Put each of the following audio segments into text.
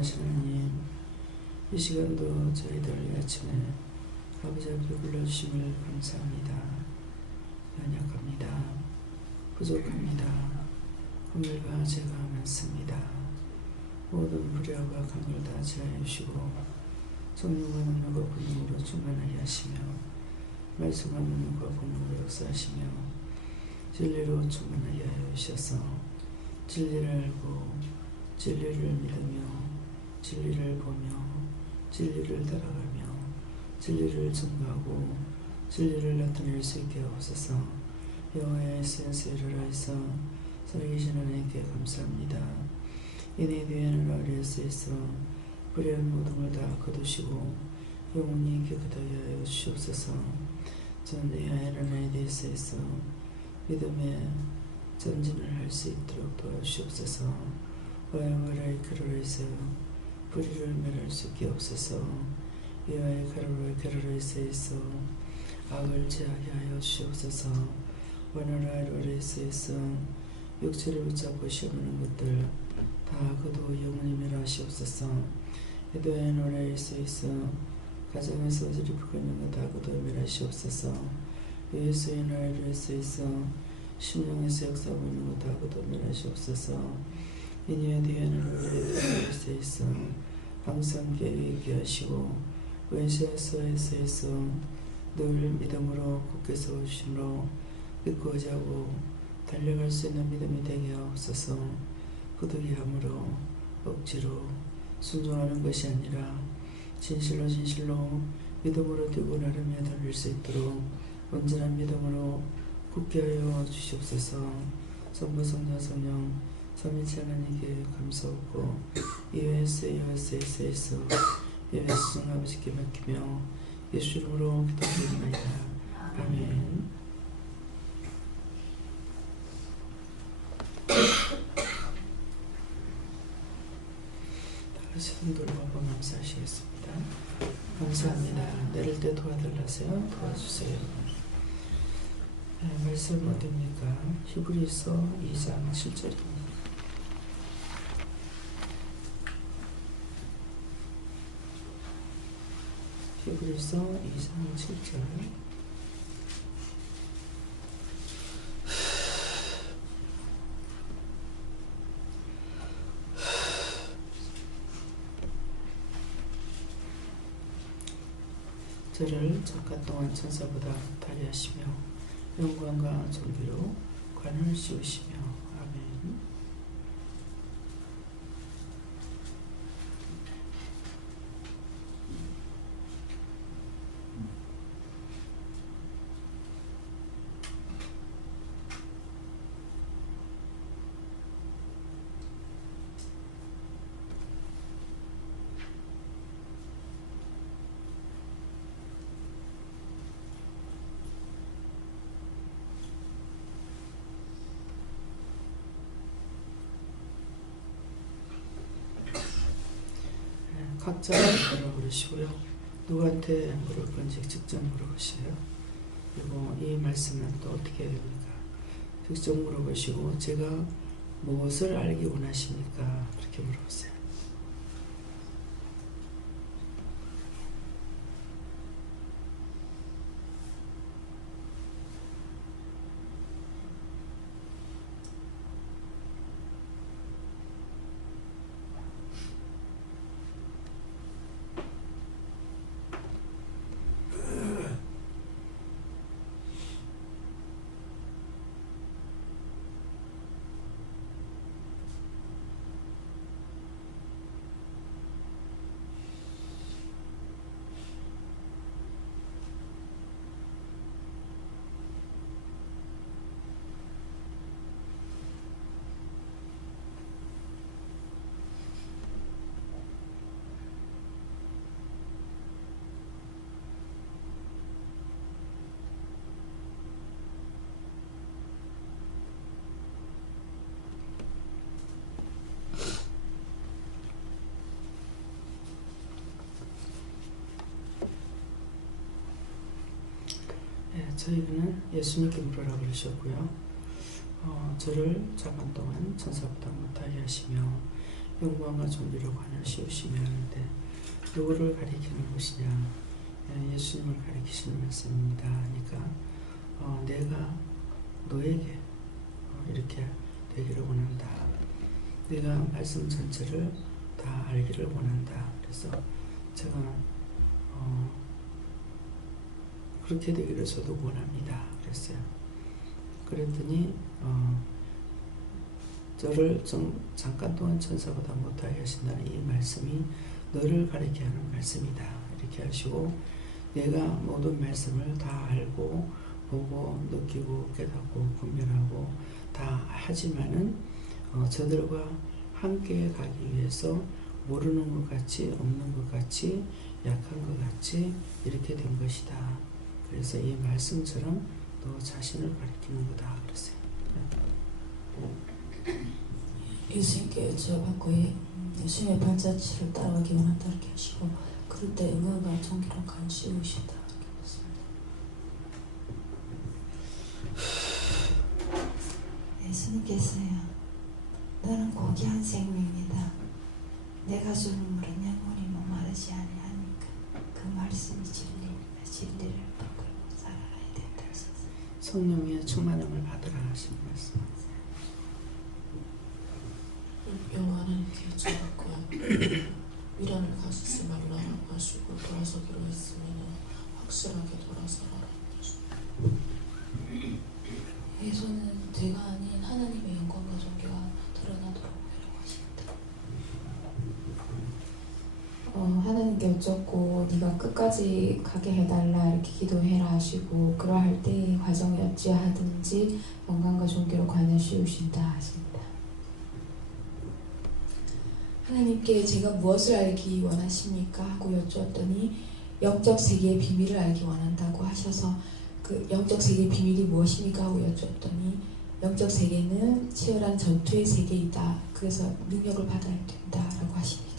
하나님, 이 시간도 저희들 아침에 아버지 앞에 불러주심을 감사합니다. 연약합니다. 부족합니다. 오늘과 죄가 많습니다. 모든 불의와 강을 다 제하여 주시고 성령과 능력과 권능으로 충만하게 하시며 말씀과 능력과 권능으로 역사하시며 진리로 충만하게 하여 주셔서 진리를 알고 진리를 믿으며 진리를 보며 진리를 따라가며 진리를 증거하고 진리를 나타낼 수 있게 하옵소서. 여호와의 센스를 하여서 살아계신 하나님께 감사합니다. 이내 뒤에는 아래에서 있어 불의한 모든 다 거두시고 영혼이 깨끗하게 하여 주시옵소서. 전대하여 하나님에 대해서 있어 믿음의 전진을 할 수 있도록 도와주시옵소서. 와야와라의 가로라에서 불의를 멸할 수 있게 없어서 여호와의 가로라에서 악을 제하게 하여 주시옵소서. 와나라에서 육체를 붙잡고 시험하는 것들 다 거두어 영원히 멸하시옵소서. 에도의 노라에서 가정에서 어지럽히 있는 것 다 거두어 멸하시옵소서. 예수의 나라에서 심령에서 역사하고 있는 것 다 거두어 멸하시옵소서. 이니에 뒤에는 우리의 있어 항상 깨어있게 하시고 원시에서 늘 믿음으로 굳게 서주심으로 믿고 자고 달려갈 수 있는 믿음이 되게 하옵소서. 부득이함으로 억지로 순종하는 것이 아니라 진실로 믿음으로 뛰고 나르며 달릴 수 있도록 온전한 믿음으로 굳게 하여 주시옵소서. 성부 성자 성령 삼위일체 하나님께 감사하고 예수 아버지께 맡기며 예수 이름으로 기도드립니다. 아멘. 다같이 손 들고 한번 감사하시겠습니다. 감사합니다. 내릴 때 도와달라세요. 도와주세요. 네, 말씀 어딥니까? 히브리서 2장 7절입니다. 히브리서 2장 7절. 저를 잠깐 동안 천사보다 못하게 하시며 영광과 존귀로 관을 씌우시며. 아멘. 각자 물어보시고요. 누구한테 물을 건지 직접 물어보세요. 그리고 이 말씀은 또 어떻게 해야 됩니까? 직접 물어보시고 제가 무엇을 알기 원하십니까? 그렇게 물어보세요. 저희는 예수님께 물으라고 그러셨고요. 저를 잠깐 동안 천사보다 못하게 하시며 영광과 존귀로 관을 씌우시며 하는데 누구를 가리키는 것이냐? 예수님을 가리키시는 말씀입니다. 그러니까 내가 너에게 이렇게 되기를 원한다. 내가 말씀 전체를 다 알기를 원한다. 그래서 제가 그렇게 되기를 저도 원합니다. 그랬어요. 그랬더니 저를 좀 잠깐 동안 천사보다 못하게 하신다는 이 말씀이 너를 가리켜 하는 말씀이다. 이렇게 하시고 내가 모든 말씀을 다 알고 보고 느끼고 깨닫고 분별하고 다 하지만은 저들과 함께 가기 위해서 모르는 것 같이 없는 것 같이 약한 것 같이 이렇게 된 것이다. 그래서 이 말씀처럼 너 자신을 가리키는 거다. 그랬어요. 예수님께 여쭤봤고 예수님의 발자취를 따라가기 원한다 이렇게 하시고 그럴 때 영광과 존귀로 관 씌우신다 이렇게 했습니다. 예수님께서요, 너는 고귀한 생명이다. 내가 주는 물은 영원히 목마르지 아니하니까 그 말씀이 진리를 붙들고 살아가야 된다 하셨어요. 성령의 충만함을 받으라 하신 말씀. 하나님께 여쭤봤고요. 미련을 가지지 말라고 하시고 돌아서기로 했으면 확실하게 돌아서라고 하셨습니다. 예수는 제가 아닌 하나님의 영광과 존귀가 드러나도록 하라고 하십니다. 하나님께 여쭙고 네가 끝까지 가게 해달라 이렇게 기도해라 하시고 그러할 때 과정이 어찌하든지 영광과 존귀로 관을 씌우신다 하십니다. 하나님께 제가 무엇을 알기 원하십니까? 하고 여쭈었더니 영적 세계의 비밀을 알기 원한다고 하셔서 그 영적 세계의 비밀이 무엇입니까? 하고 여쭈었더니 영적 세계는 치열한 전투의 세계이다. 그래서 능력을 받아야 된다라고 하십니다.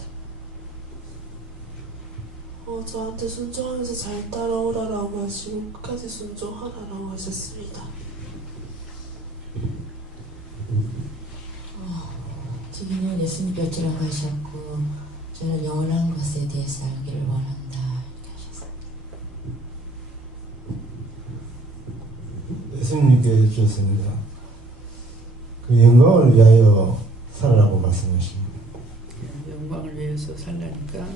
저한테 순종하면서 잘 따라오라라고 하시고 끝까지 순종하라라고 하셨습니다. 지금은 예수님께 여쭈라고 하셨고 저는 영원한 것에 대해서 알기를 원한다 이렇게 하셨습니다. 예수님께 여쭈었습니다. 그 영광을 위하여 살아라고 말씀하십니다. 영광을 위해서 살라니까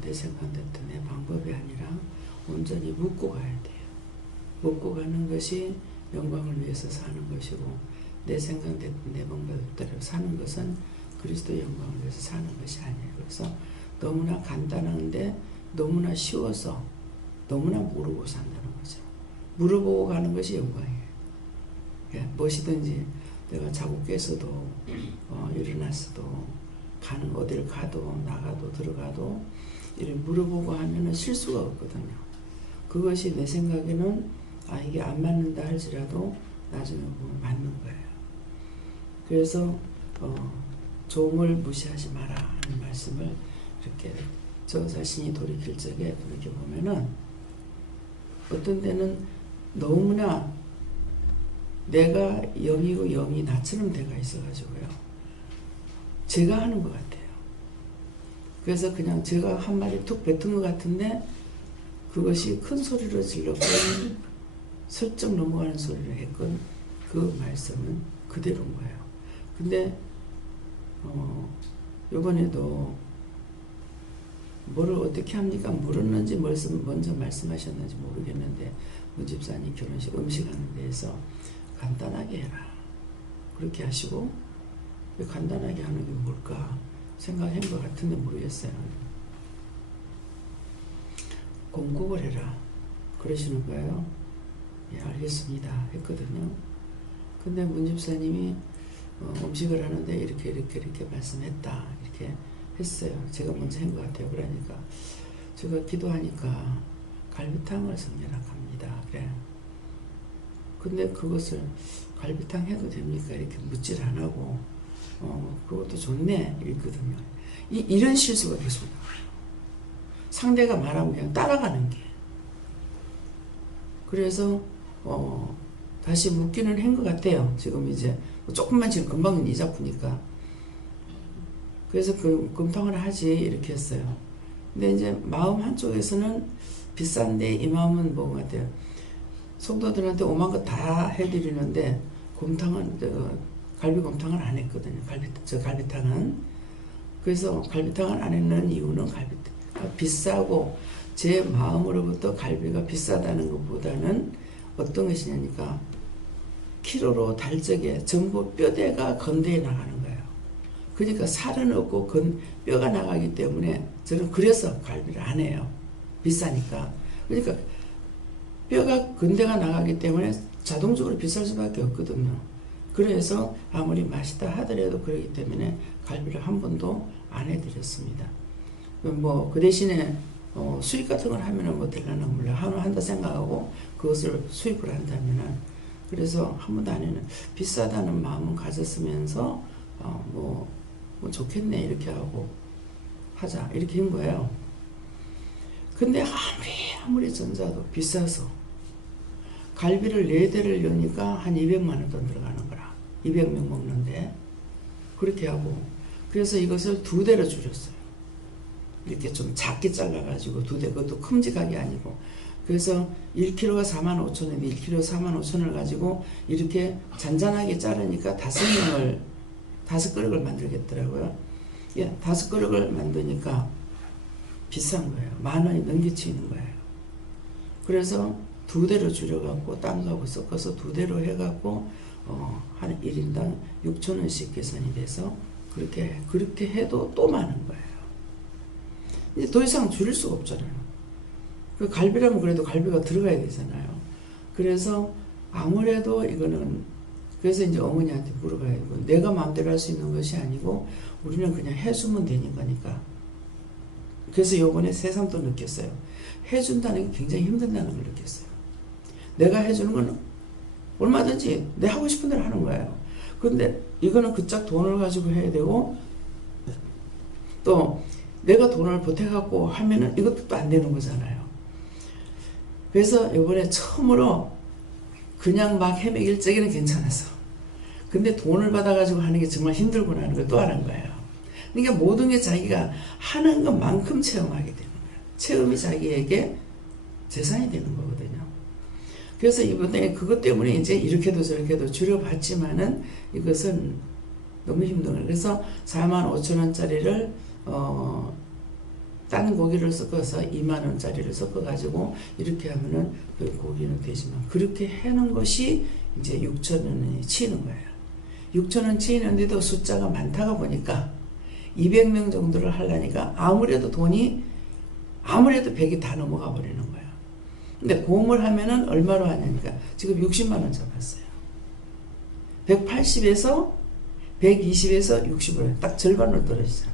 내 생각대로 내 방법이 아니라 온전히 묻고 가야 돼요. 묻고 가는 것이 영광을 위해서 사는 것이고 내 생각대로 내 방법대로 사는 것은 그리스도 영광을 위해서 사는 것이 아니에요. 그래서 너무나 간단한데 너무나 쉬워서 너무나 모르고 산다는 거죠. 물어보고 가는 것이 영광이에요. 무엇이든지 내가 자고 깨서도 일어났어도 가는 어딜 가도 나가도 들어가도 이렇게 물어보고 하면은 실수가 없거든요. 그것이 내 생각에는 이게 안 맞는다 할지라도 나중에 보면 맞는 거예요. 그래서 종을 무시하지 마라 하는 말씀을 이렇게 저 자신이 돌이킬 적에 그렇게 보면은 어떤 때는 너무나 내가 영이고 영이 나처럼 돼가 있어가지고요. 제가 하는 것 같아요. 그래서 그냥 제가 한 마디 툭 뱉은 것 같은데 그것이 큰 소리로 질렀건 슬쩍 넘어가는 소리를 했건 그 말씀은 그대로인 거예요. 근데 이번에도 뭐를 어떻게 합니까? 물었는지 먼저 말씀하셨는지 모르겠는데 무집사님 결혼식 음식하는 데에서 간단하게 해라 그렇게 하시고 간단하게 하는 게 뭘까 생각한 것 같은데 모르겠어요. 공국을 해라 그러시는 거예요. 예, 알겠습니다 했거든요. 근데 문집사님이 음식을 하는데 이렇게 말씀했다 이렇게 했어요. 제가 먼저 한 것 같아요. 그러니까 제가 기도하니까 갈비탕을 성결합니다. 그래. 근데 그것을 갈비탕 해도 됩니까? 이렇게 묻질 안 하고 그것도 좋네 이랬거든요. 이런 실수가 계속 나와요. 상대가 말하면 그냥 따라가는 게. 그래서 다시 묻기는 한 것 같아요. 지금 이제 조금만 지금 금방 잊어보니까 그래서 곰탕을 하지 이렇게 했어요. 근데 이제 마음 한쪽에서는 비싼데 이 마음은 뭐 같아요. 성도들한테 오만 거 다 해드리는데 곰탕은 갈비곰탕을 안 했거든요. 갈비탕은. 그래서 갈비탕을 안 했는 이유는 비싸고 제 마음으로부터 갈비가 비싸다는 것보다는 어떤 것이냐니까 키로로 달적에 전부 뼈대가 건대에 나가는 거예요. 그러니까 살은 없고 뼈가 나가기 때문에 저는 그래서 갈비를 안 해요. 비싸니까. 그러니까 뼈가 건대가 나가기 때문에 자동적으로 비쌀 수밖에 없거든요. 그래서 아무리 맛있다 하더라도 그러기 때문에 갈비를 한 번도 안 해드렸습니다. 뭐 그 대신에 수입 같은 걸 하면은 뭐 될라나 몰라 한다 생각하고 그것을 수입을 한다면은 그래서 한 번도 안 해는 비싸다는 마음은 가졌으면서 뭐 좋겠네 이렇게 하고 하자 이렇게 한 거예요. 근데 아무리 전자도 비싸서 갈비를 4대를 여니까 한 200만 원 돈 들어가는 거라. 200명 먹는데 그렇게 하고 그래서 이것을 2대로 줄였어요. 이렇게 좀 작게 잘라가지고 2대 그것도 큼직하게 아니고 그래서 1kg가 45,000원인데 1kg 45,000원을 가지고 이렇게 잔잔하게 자르니까 5그릇을 만들겠더라고요. 예, 5그릇을 만드니까 비싼 거예요. 10,000원이 넘겨치는 거예요. 그래서 2대로 줄여갖고 딴 거하고 섞어서 2대로 해갖고 한 1인당 6,000원씩 계산이 돼서 그렇게 해도 또 많은 거예요. 이제 더 이상 줄일 수가 없잖아요. 그 갈비라면 그래도 갈비가 들어가야 되잖아요. 그래서 아무래도 이거는 그래서 이제 어머니한테 물어봐야 되고 내가 마음대로 할 수 있는 것이 아니고 우리는 그냥 해주면 되는 거니까. 그래서 요번에 새삼 또 느꼈어요. 해준다는 게 굉장히 힘든다는 걸 느꼈어요. 내가 해주는 건 얼마든지 내 하고 싶은 대로 하는 거예요. 근데 이거는 그짝 돈을 가지고 해야 되고 또 내가 돈을 보태갖고 하면은 이것도 또 안 되는 거잖아요. 그래서 이번에 처음으로 그냥 막 헤매길 적에는 괜찮았어. 근데 돈을 받아가지고 하는 게 정말 힘들구나 하는 걸 또 알은 거예요. 그러니까 모든 게 자기가 하는 것만큼 체험하게 되는 거예요. 체험이 자기에게 재산이 되는 거거든요. 그래서 이번에 그것 때문에 이제 이렇게도 저렇게도 줄여봤지만은 이것은 너무 힘든 거예요. 그래서 45,000원짜리를 딴 고기를 섞어서 20,000원짜리를 섞어가지고 이렇게 하면은 그 고기는 되지만 그렇게 해놓은 것이 이제 6,000원이 치이는 거예요. 6,000원 치이는데도 숫자가 많다가 보니까 200명 정도를 하려니까 아무래도 돈이 아무래도 100이 다 넘어가 버리는 거예요. 근데 공을 하면은 얼마로 하냐니까 지금 60만 원 잡았어요. 180에서 120에서 60으로 딱 절반으로 떨어지잖아요.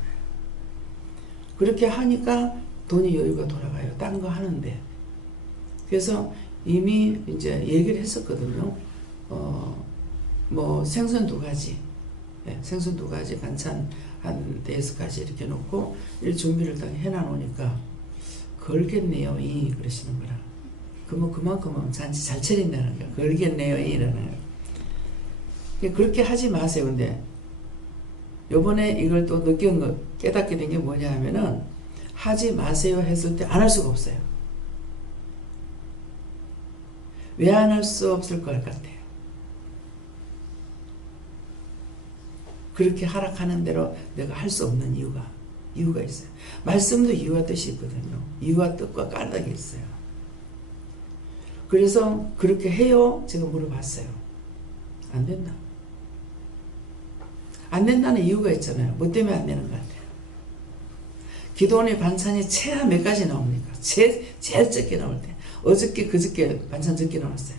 그렇게 하니까 돈이 여유가 돌아가요. 딴 거 하는데. 그래서 이미 이제 얘기를 했었거든요. 뭐 생선 2가지, 생선 2가지 반찬 한 5가지 이렇게 놓고 일 준비를 딱 해놔놓으니까 걸겠네요 이 그러시는 거라. 그만큼은 잔치 잘 차린다는 거야. 걸겠네요 이러는 거야. 그렇게 하지 마세요. 근데 요번에 이걸 또 깨닫게 된 게 뭐냐 하면은 하지 마세요 했을 때 안 할 수가 없어요. 왜 안 할 수 없을 것 같아요? 그렇게 하락하는 대로 내가 할 수 없는 이유가 있어요. 말씀도 이유와 뜻이 있거든요. 이유와 뜻과 까닭이 있어요. 그래서 그렇게 해요? 제가 물어봤어요. 안 된다. 안 된다는 이유가 있잖아요. 뭐 때문에 안 되는 것 같아요? 기도원의 반찬이 최하 몇 가지 나옵니까? 제일 적게 나올 때. 어저께 그저께 반찬 적게 나왔어요.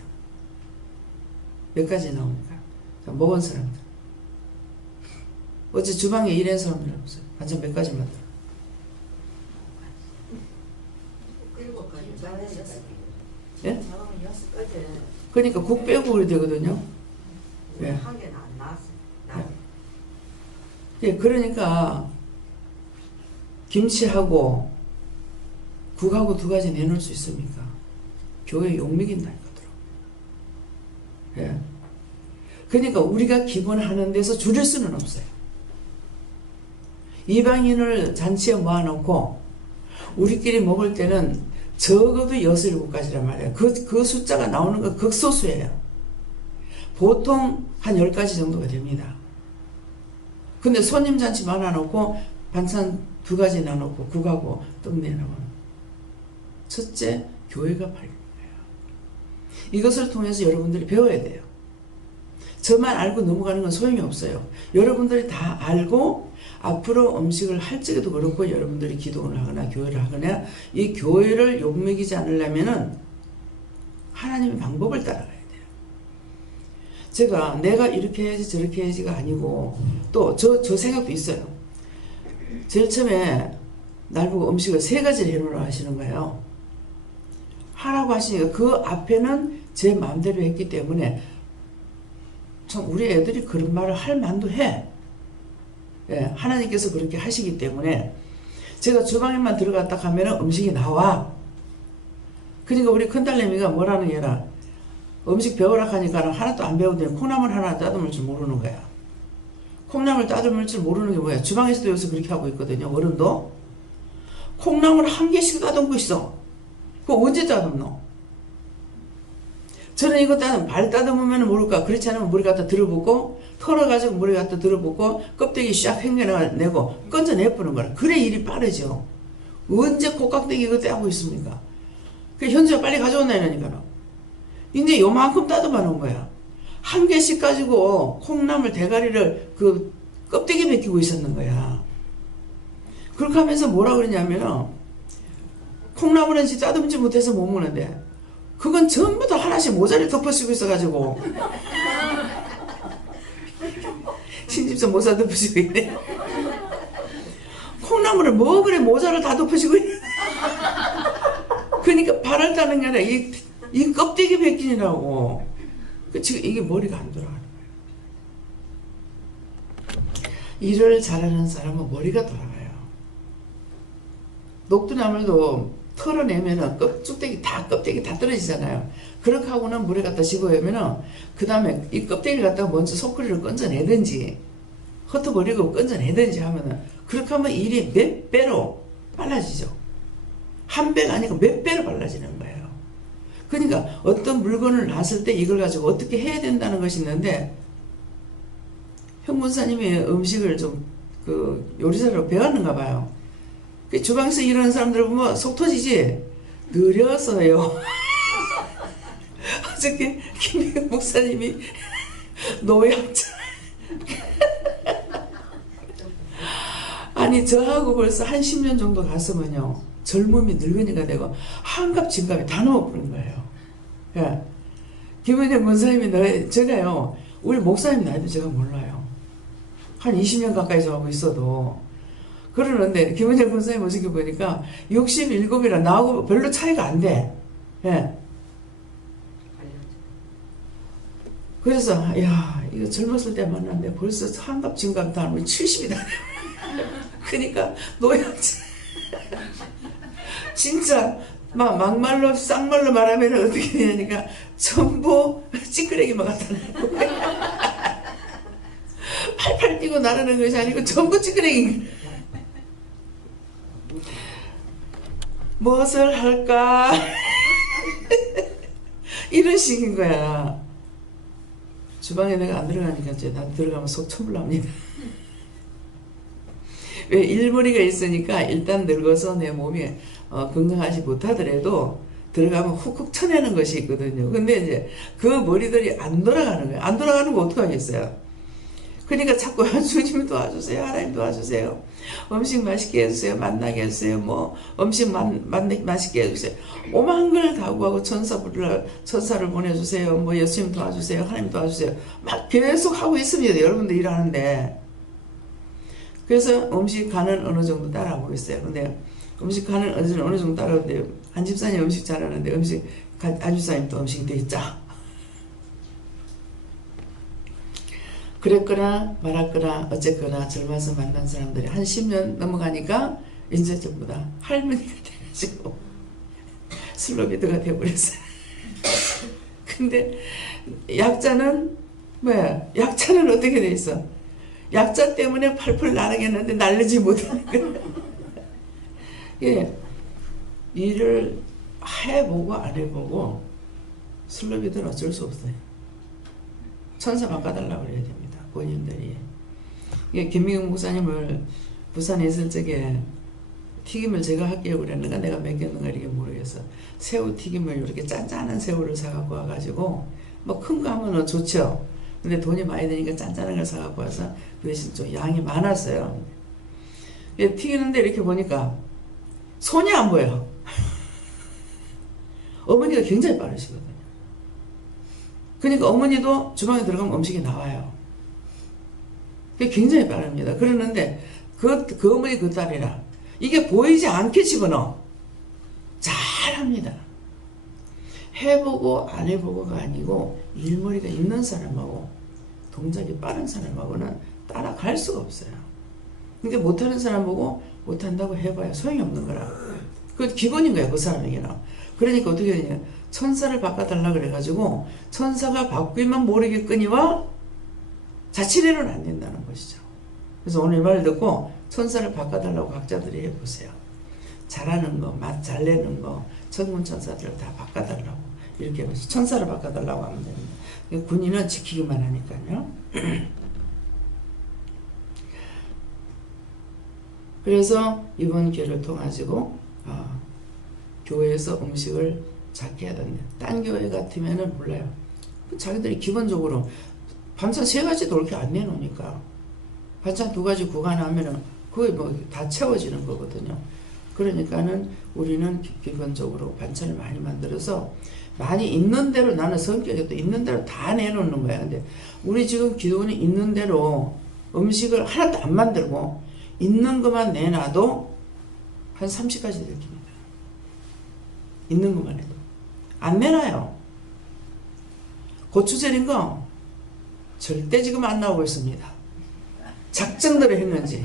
몇 가지 나옵니까? 먹은 사람들. 어제 주방에 일한 사람들 없어요. 반찬 몇 가지 만들어? 7가지. 예? 그러니까 국 빼고 그래 되거든요. 예. 예, 그러니까 김치하고 국하고 2가지 내놓을 수 있습니까? 교회 욕먹인다니까. 예. 그러니까 우리가 기본하는 데서 줄일 수는 없어요. 이방인을 잔치에 모아놓고 우리끼리 먹을 때는 적어도 6, 7가지란 말이에요. 그 숫자가 나오는 건 극소수예요. 보통 한 10가지 정도가 됩니다. 근데 손님 잔치 많아놓고 반찬 2가지 나놓고 국하고 떡 내놓으면 첫째, 교회가 팔린 거예요. 이것을 통해서 여러분들이 배워야 돼요. 저만 알고 넘어가는 건 소용이 없어요. 여러분들이 다 알고 앞으로 음식을 할 적에도 그렇고 여러분들이 기도를 하거나 교회를 하거나 이 교회를 욕먹이지 않으려면은 하나님의 방법을 따라가야 돼요. 제가 내가 이렇게 해야지 저렇게 해야지가 아니고 또 저 생각도 있어요. 제일 처음에 날 보고 음식을 3가지를 해놓으라고 하시는 거예요. 하라고 하시니까 그 앞에는 제 마음대로 했기 때문에 참 우리 애들이 그런 말을 할 만도 해. 예, 하나님께서 그렇게 하시기 때문에 제가 주방에만 들어갔다 하면 음식이 나와. 그러니까 우리 큰딸내미가 뭐라는 게라 음식 배우라 하니까 하나도 안 배우더니 콩나물 하나 따듬을 줄 모르는 거야. 콩나물 따듬을 줄 모르는 게 뭐야. 주방에서도 요새 그렇게 하고 있거든요. 어른도 콩나물 1개씩 따듬고 있어. 그거 언제 따듬노? 저는 이거 발 따듬으면 모를까. 그렇지 않으면 물에 갖다 들어붓고 털어가지고 물에 갖다 들어붓고 껍데기 샥 헹겨내고 건져내보는 거라. 그래 일이 빠르죠. 언제 콩깍대기 이거 떼고 있습니까? 그래 현수야 빨리 가져온다 이러니까 이제 요만큼 따듬어 놓은 거야. 1개씩 가지고 콩나물 대가리를 그 껍데기 벗기고 있었는 거야. 그렇게 하면서 뭐라 그러냐면은 콩나물은 따듬지 못해서 못 먹는데 그건 전부 다 하나씩 모자를 덮어쓰고 있어가지고 신집사 모자 덮으시고 있네. 콩나물을 뭐 그래 모자를 다 덮으시고 있네. 그러니까 발을 따는 게 아니라 이 껍데기 벗기느라고 지금 이게 머리가 안 돌아가는 거예요. 일을 잘하는 사람은 머리가 돌아가요. 녹두나물도 털어내면은 껍데기 다 떨어지잖아요. 그렇게 하고는 물에 갖다 집어내면은 그 다음에 이 껍데기를 갖다가 먼저 소쿠리를 건져내든지 흩어버리고 건져내든지 하면은 그렇게 하면 일이 몇 배로 빨라지죠. 한 배가 아니고 몇 배로 빨라지는 거예요. 그러니까 어떤 물건을 놨을 때 이걸 가지고 어떻게 해야 된다는 것이 있는데 형문사님이 음식을 좀 그 요리사로 배웠는가 봐요. 그 주방에서 일하는 사람들 보면 속 터지지? 느려서요. 어저께 김민경 목사님이 노약자 아니 저하고 벌써 한 10년 정도 갔으면요 젊음이 늙은이가 되고 한갑 진갑이 다 넘어버린 거예요. 예. 김은영 권사님이 제가요 우리 목사님 나이도 제가 몰라요. 한 20년 가까이 저 하고 있어도 그러는데 김은영 권사님 어저께 보니까 67이라 나하고 별로 차이가 안 돼. 예. 그래서 야 이거 젊었을 때 만났는데 벌써 한갑 진갑 다 하면 70이다. 그러니까 노약자 진짜 막말로 쌍말로 말하면 어떻게 되냐니까 전부 찌끄레기만 갖다 놓고 팔팔 뛰고 나르는 것이 아니고 전부 찌끄레기. 무엇을 할까 이런 식인 거야. 주방에 내가 안 들어가니까 이제 난 들어가면 속 쳐불납니다. 왜 일머리가 있으니까 일단 늙어서 내 몸이 건강하지 못하더라도 들어가면 훅훅 쳐내는 것이 있거든요. 근데 이제 그 머리들이 안 돌아가는 거예요. 안 돌아가는 거 어떡하겠어요. 그러니까 자꾸 주님 도와주세요. 하나님 도와주세요. 음식 맛있게 해주세요. 만나게 해주세요. 뭐 음식 맛있게 해주세요. 오만 걸 각오하고 천사를 보내주세요. 뭐 예수님 도와주세요. 하나님 도와주세요. 막 계속 하고 있습니다. 여러분들 일하는데. 그래서 음식 간은 어느 정도 따라하고 있어요. 근데 음식 간은 어느 정도 따라오는데 한 집사님 음식 잘하는데 한 집사님 또 음식이 되게 짜. 그랬거나 말았거나 어쨌거나 젊어서 만난 사람들이 한 10년 넘어가니까 이제 전부 다 할머니가 돼가지고 슬로비드가 돼버렸어요. 근데 약자는 뭐야? 약자는 어떻게 돼 있어? 약자 때문에 팔풀 나르겠는데 날르지 못하니까. 예, 일을 해보고 안 해보고 슬로비들은 어쩔 수 없어요. 천사 바꿔달라고 그래야 됩니다. 본인들이. 예, 김미경 목사님을 부산에 있을 적에 튀김을 제가 할게요 그랬는가 내가 먹였는가 이렇게 모르겠어. 새우 튀김을 이렇게 짠짠한 새우를 사갖고 와가지고 뭐 큰 거 하면 좋죠. 근데 돈이 많이 드니까 짠짠한 걸 사갖고 와서 그 대신 좀 양이 많았어요. 예, 튀기는데 이렇게 보니까 손이 안 보여. 어머니가 굉장히 빠르시거든요. 그러니까 어머니도 주방에 들어가면 음식이 나와요. 그게 굉장히 빠릅니다. 그러는데 그 어머니 그 딸이라 이게 보이지 않게 집어넣어. 잘합니다. 해보고 안 해보고가 아니고 일머리가 있는 사람하고 동작이 빠른 사람하고는 따라갈 수가 없어요. 그러니까 못하는 사람 보고 못한다고 해봐야 소용이 없는 거라. 그 기본인 거야 그 사람에게는. 그러니까 어떻게 되냐, 천사를 바꿔달라 그래가지고 천사가 바뀌면 모르겠거니와 자치례로는 안 된다는 것이죠. 그래서 오늘 이 말을 듣고 천사를 바꿔달라고 각자들이 해보세요. 잘하는 거, 맛 잘 내는 거, 천군 천사들을 다 바꿔달라고 이렇게 해서 천사를 바꿔달라고 하면 됩니다. 군인은 지키기만 하니까요. 그래서 이번 기회를 통해가지고 교회에서 음식을 작게 해야 된다. 딴 교회 같으면은 몰라요. 자기들이 기본적으로 반찬 3가지도 그렇게 안 내놓으니까 반찬 2가지 구간하면은 그게 뭐 다 채워지는 거거든요. 그러니까는 우리는 기본적으로 반찬을 많이 만들어서 많이 있는 대로, 나는 성격이 또 있는 대로 다 내놓는 거야. 근데 우리 지금 기도원이 있는 대로 음식을 하나도 안 만들고 있는 것만 내놔도 한 30가지 될 겁니다. 있는 것만 해도. 안 내놔요. 고추 절인 거 절대 지금 안 나오고 있습니다. 작정대로 했는지.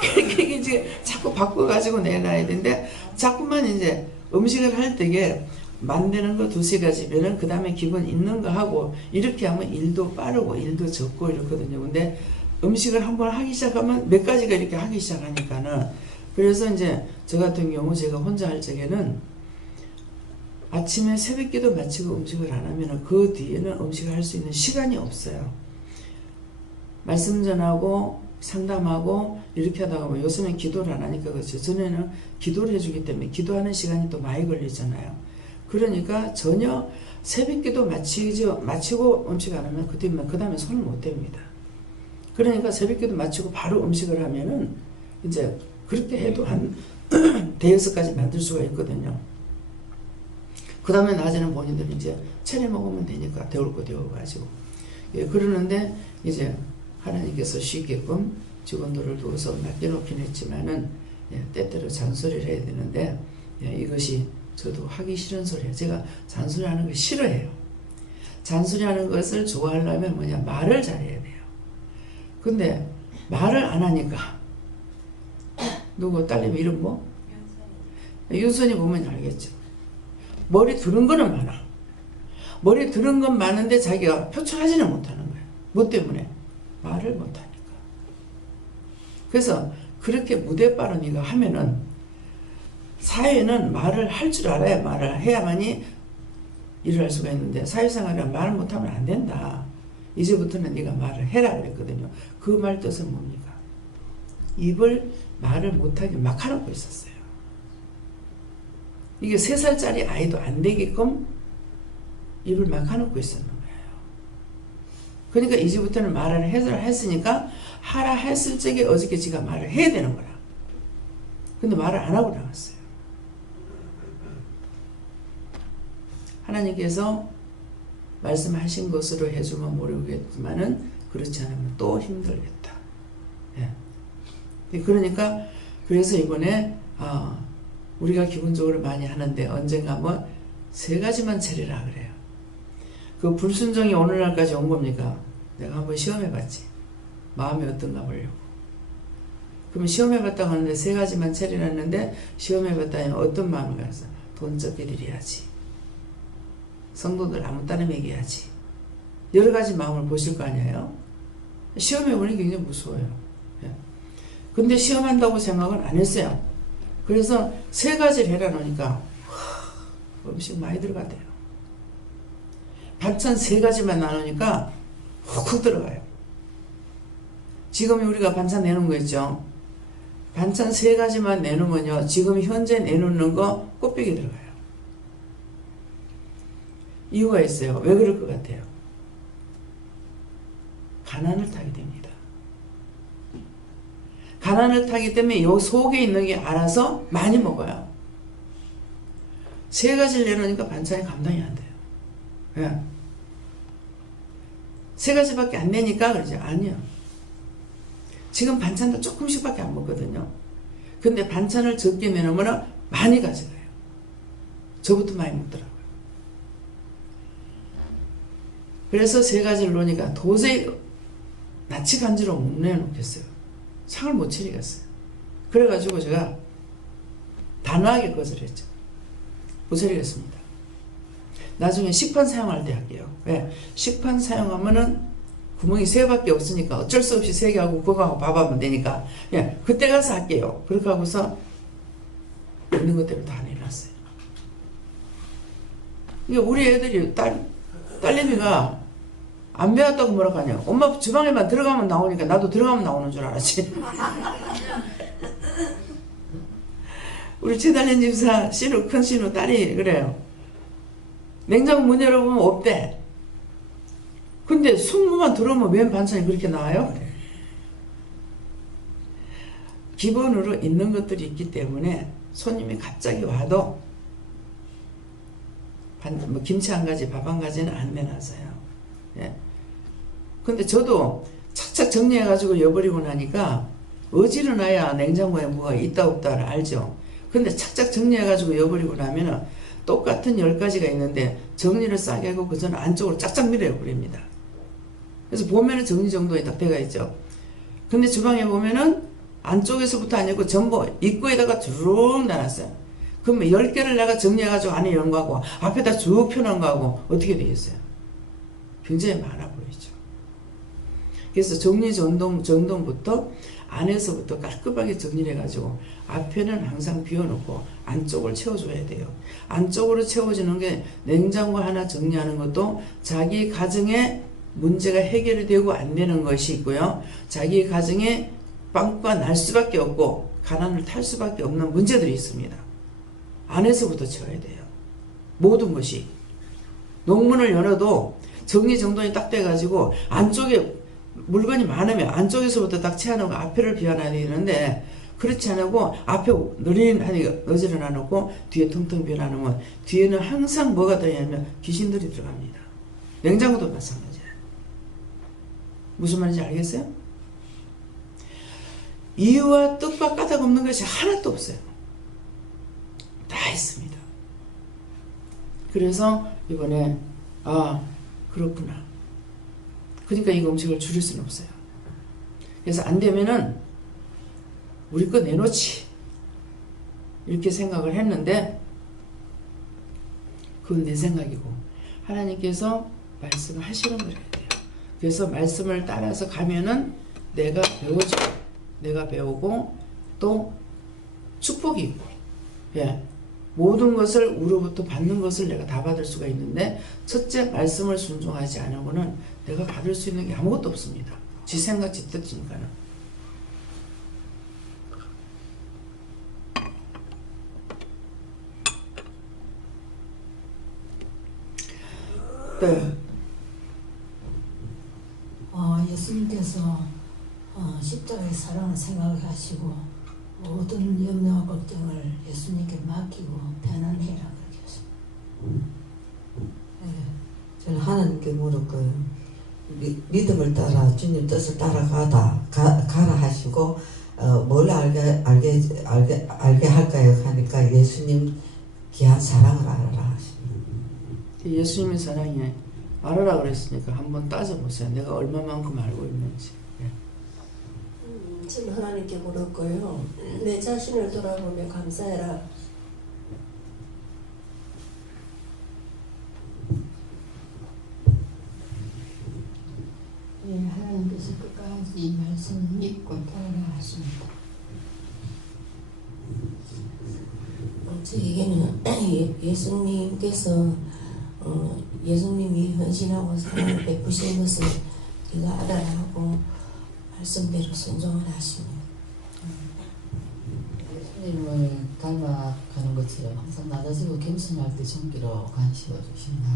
그게 이제 자꾸 바꿔가지고 내놔야 되는데, 자꾸만 이제 음식을 할 때에 만드는 거 2-3가지면은 그 다음에 기본 있는 거 하고 이렇게 하면 일도 빠르고 일도 적고 이렇거든요. 근데 음식을 한번 하기 시작하면 몇 가지가 이렇게 하기 시작하니까는, 그래서 이제 저 같은 경우 제가 혼자 할 적에는 아침에 새벽기도 마치고 음식을 안 하면은 그 뒤에는 음식을 할 수 있는 시간이 없어요. 말씀 전하고 상담하고 이렇게 하다가 뭐 요새는 기도를 안 하니까 그렇죠. 전에는 기도를 해주기 때문에 기도하는 시간이 또 많이 걸리잖아요. 그러니까 전혀 새벽기도 마치고 음식 안 하면 그 다음에 손을 못 댑니다. 그러니까 새벽기도 마치고 바로 음식을 하면은 이제 그렇게 해도 한 대여섯 가지 만들 수가 있거든요. 그 다음에 낮에는 본인들이 이제 차려 먹으면 되니까 데울 거 데워가지고. 예, 그러는데 이제 하나님께서 쉽게끔 직원들을 두어서 맡겨놓긴 했지만은, 예, 때때로 잔소리를 해야 되는데, 예, 이것이 저도 하기 싫은 소리예요. 제가 잔소리하는 걸 싫어해요. 잔소리하는 것을 좋아하려면 뭐냐, 말을 잘해야 돼요. 근데 말을 안 하니까 누구 딸님 이름 뭐? 윤선이 보면 알겠죠. 머리 들은 거는 많아. 머리 들은 건 많은데 자기가 표출하지는 못하는 거예요. 뭐 때문에? 말을 못하니까. 그래서 그렇게 무대 빠르니가 하면은, 사회는 말을 할 줄 알아야 말을 해야만이 일을 할 수가 있는데, 사회생활은 말을 못하면 안 된다. 이제부터는 네가 말을 해라 그랬거든요. 그 말 뜻은 뭡니까? 입을 말을 못하게 막 해놓고 있었어요. 이게 3살짜리 아이도 안 되게끔 입을 막 해놓고 있었는 거예요. 그러니까 이제부터는 말을 했으니까 하라 했을 적에 어저께 지가 말을 해야 되는 거라. 근데 말을 안 하고 나갔어요. 하나님께서 말씀하신 것으로 해주면 모르겠지만은 그렇지 않으면 또 힘들겠다. 예. 그러니까 그래서 이번에 우리가 기본적으로 많이 하는데 언젠가 뭐 3가지만 차리라 그래요. 그 불순종이 오늘날까지 온 겁니까? 내가 한번 시험해봤지. 마음이 어떤가 보려고. 그러면 시험해봤다고 하는데 3가지만 차리라는데, 시험해봤다니 어떤 마음을 가서 돈 적게 드려야지. 성도들 아무 따라 먹여야지. 여러 가지 마음을 보실 거 아니에요. 시험해 보니 굉장히 무서워요. 예. 근데 시험한다고 생각은 안 했어요. 그래서 3가지를 해라 놓으니까 음식 많이 들어가대요. 반찬 3가지만 나누니까 훅훅 들어가요. 지금 우리가 반찬 내놓은 거 있죠. 반찬 3가지만 내놓으면요, 지금 현재 내놓는 거 곱빼기 들어가요. 이유가 있어요. 왜 그럴 것 같아요? 가난을 타게 됩니다. 가난을 타기 때문에 요 속에 있는 게 알아서 많이 먹어요. 3가지를 내놓으니까 반찬이 감당이 안 돼요. 왜? 3가지밖에 안 내니까 그러지. 아니요. 지금 반찬도 조금씩밖에 안 먹거든요. 근데 반찬을 적게 내놓으면 많이 가져가요. 저부터 많이 먹더라고요. 그래서 3가지를 놓으니까 도저히 낯이 간지러 못 내놓겠어요. 상을 못 차리겠어요. 그래가지고 제가 단호하게 거절했죠. 못 차리겠습니다. 나중에 식판 사용할 때 할게요. 왜? 식판 사용하면은 구멍이 3개밖에 없으니까 어쩔 수 없이 3개 하고 그거하고 밥하면 되니까, 예, 그때 가서 할게요. 그렇게 하고서 있는 것대로 다 내놨어요. 이게 우리 애들이 딸내미가 안 배웠다고 뭐라고 하냐. 엄마 주방에만 들어가면 나오니까 나도 들어가면 나오는 줄 알았지. 우리 최달련 집사 큰 신우 딸이 그래요. 냉장고 문 열어보면 없대. 근데 숙모만 들어오면 웬 반찬이 그렇게 나와요? 기본으로 있는 것들이 있기 때문에 손님이 갑자기 와도 김치 1가지, 밥 1가지는 안 내놨어요. 예. 근데 저도 착착 정리해가지고 여버리고 나니까 어지러나야 냉장고에 뭐가 있다 없다를 알죠. 근데 착착 정리해가지고 여버리고 나면은 똑같은 10가지가 있는데 정리를 싸게 하고 그 전에 안쪽으로 짝짝 밀어버립니다. 그래서 보면은 정리정돈이 딱 돼가 있죠. 근데 주방에 보면은 안쪽에서부터 아니고 전부 입구에다가 주르륵 놔놨어요. 그러면 10개를 내가 정리해가지고 안에 이런 거 하고 앞에다 쭉 펴놓은 거 하고 어떻게 되겠어요? 굉장히 많아 보이죠. 그래서 정리정돈부터 안에서부터 깔끔하게 정리를 해가지고 앞에는 항상 비워놓고 안쪽을 채워줘야 돼요. 안쪽으로 채워지는 게 냉장고 하나 정리하는 것도 자기 가정에 문제가 해결이 되고 안 되는 것이 있고요. 자기 가정에 빵꾸가 날 수밖에 없고 가난을 탈 수밖에 없는 문제들이 있습니다. 안에서부터 채워야 돼요. 모든 것이. 농문을 열어도 정리정돈이 딱 돼가지고 안쪽에 물건이 많으면 안쪽에서부터 딱 채워놓고 앞에를 비워놔야 되는데 그렇지 않고 앞에 느릿하니 어지러 놔놓고 뒤에 텅텅 비워놔놓으면 뒤에는 항상 뭐가 들어있냐면 귀신들이 들어갑니다. 냉장고도 마찬가지예요. 무슨 말인지 알겠어요? 이유와 뜻과 까닭 없는 것이 하나도 없어요. 다 있습니다. 그래서 이번에 그렇구나. 그러니까 이 음식을 줄일 수는 없어요. 그래서 안 되면은 우리 거 내놓지 이렇게 생각을 했는데 그건 내 생각이고 하나님께서 말씀을 하시는 거래야 돼요. 그래서 말씀을 따라서 가면은 내가 배우죠. 내가 배우고 또 축복이 있고, 예, 모든 것을 우로부터 받는 것을 내가 다 받을 수가 있는데 첫째 말씀을 순종하지 않으고는 내가 받을 수 있는 게 아무것도 없습니다. 지 생각 지 뜻이니까는. 네. 예수님께서 십자가의 사랑을 생각하시고 모든 염려와 걱정을 예수님께 맡기고 편안해라 그렇게 하십니다. 저는 하나님께 물었고요. 믿음을 따라 주님 뜻을 따라가라 하시고 뭘 알게 할까요? 하니까 예수님 귀한 사랑을 알아라 하십니다. 예수님의 사랑이 알아라 그랬으니까 한번 따져보세요. 내가 얼마만큼 알고 있는지. 지금 하나님께 물었고요. 내 자신을 돌아보며 감사해라. 듣고 따라하십니다. 저에게는 예수님께서 예수님이 헌신하고 사랑을 베푸신 것을 제가 알아야 하고 말씀대로 순종을 하십니다. 예수님을 닮아가는 것처럼 항상 낮아지고 겸손할 때 존귀로 관시어 주신다.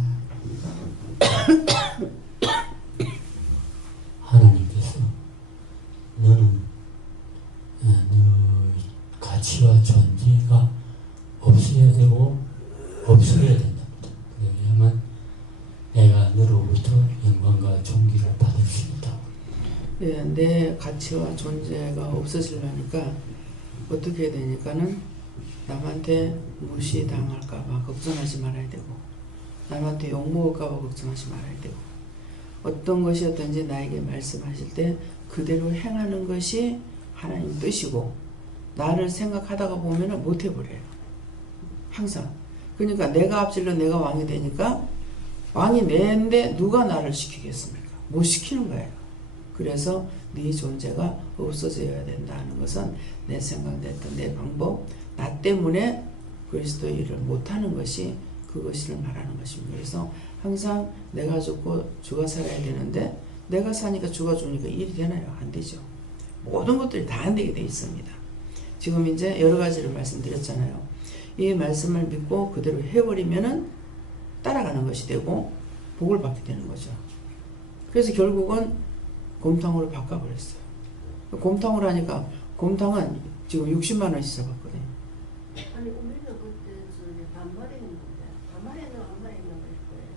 하나님께서 너는 너의 가치와 존재가 없어야 되고 없어야 된답니다. 그래야만 내가 너로부터 영광과 존귀를 받을 수 있다. 예, 내 가치와 존재가 없어지려니까 어떻게 해야 되니까는 남한테 무시당할까봐 걱정하지 말아야 되고, 남한테 욕먹을까봐 걱정하지 말아야 되고, 어떤 것이었든지 나에게 말씀하실 때 그대로 행하는 것이 하나님 뜻이고, 나를 생각하다가 보면은 못 해버려요. 항상. 그러니까 내가 앞질러 내가 왕이 되니까 왕이 내인데 누가 나를 시키겠습니까? 못 시키는 거예요. 그래서 네 존재가 없어져야 된다는 것은 내 생각됐던 내 방법, 나 때문에 그리스도의 일을 못하는 것이 그것을 말하는 것입니다. 그래서 항상 내가 죽고 주가 살아야 되는데 내가 사니까 주가 죽으니까 일이 되나요? 안 되죠. 모든 것들이 다 안 되게 돼 있습니다. 지금 이제 여러 가지를 말씀드렸잖아요. 이 말씀을 믿고 그대로 해버리면은 따라가는 것이 되고 복을 받게 되는 거죠. 그래서 결국은 곰탕으로 바꿔버렸어요. 곰탕으로 하니까 곰탕은 지금 60만 원씩 잡았거든요. 아니 우리는 그때 반마리 했는데 반마리는 한 마리 있는 거예요.